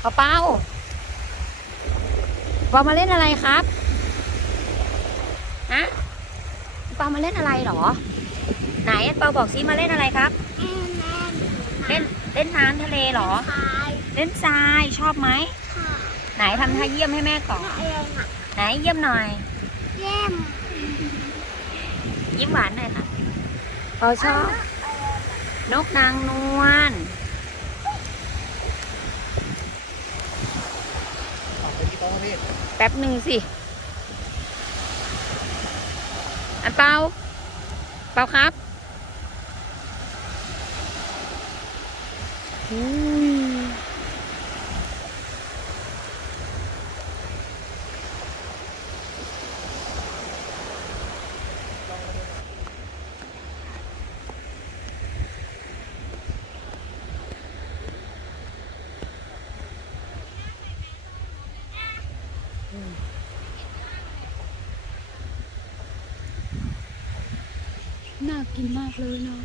เปาเปาเปามาเล่นอะไรครับฮะเปามาเล่นอะไรเหรอ ไหนเปาบอกซิมาเล่นอะไรครับ เล่นเล่นน้ำทะเลเหรอ เล่นทรายชอบไหมไหนทำท่าเยี่ยมให้แม่ก่อนไหนเยี่ยมหน่อยยิ้มหวานหน่อยค่ะเปาชอบนกนางนวล ออกไปที่โต๊ะพี่แป๊บหนึ่งสิ อันเปาเปาครับ อืม น่ากินมากเลยเนาะ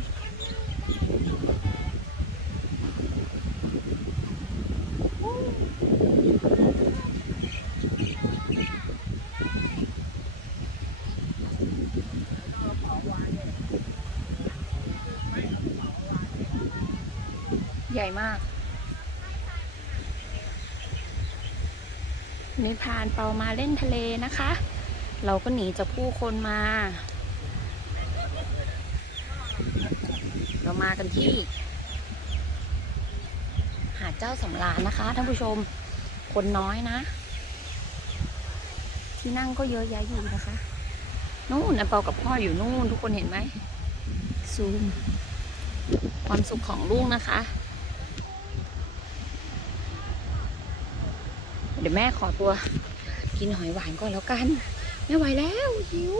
ใหญ่มาก นี่พานเปามาเล่นทะเลนะคะ เราก็หนีจากผู้คนมา เรามากันที่ หาดเจ้าสำราญนะคะท่านผู้ชมคนน้อยนะ ที่นั่งก็เยอะแยะอยู่นะคะ นู่นนะเปากับพ่ออยู่นู่นทุกคนเห็นไหมซูมความสุขของลูกนะคะ เดี๋ยวแม่ขอตัวกินหอยหวานก่อนแล้วกัน ไม่ไหวแล้วหิว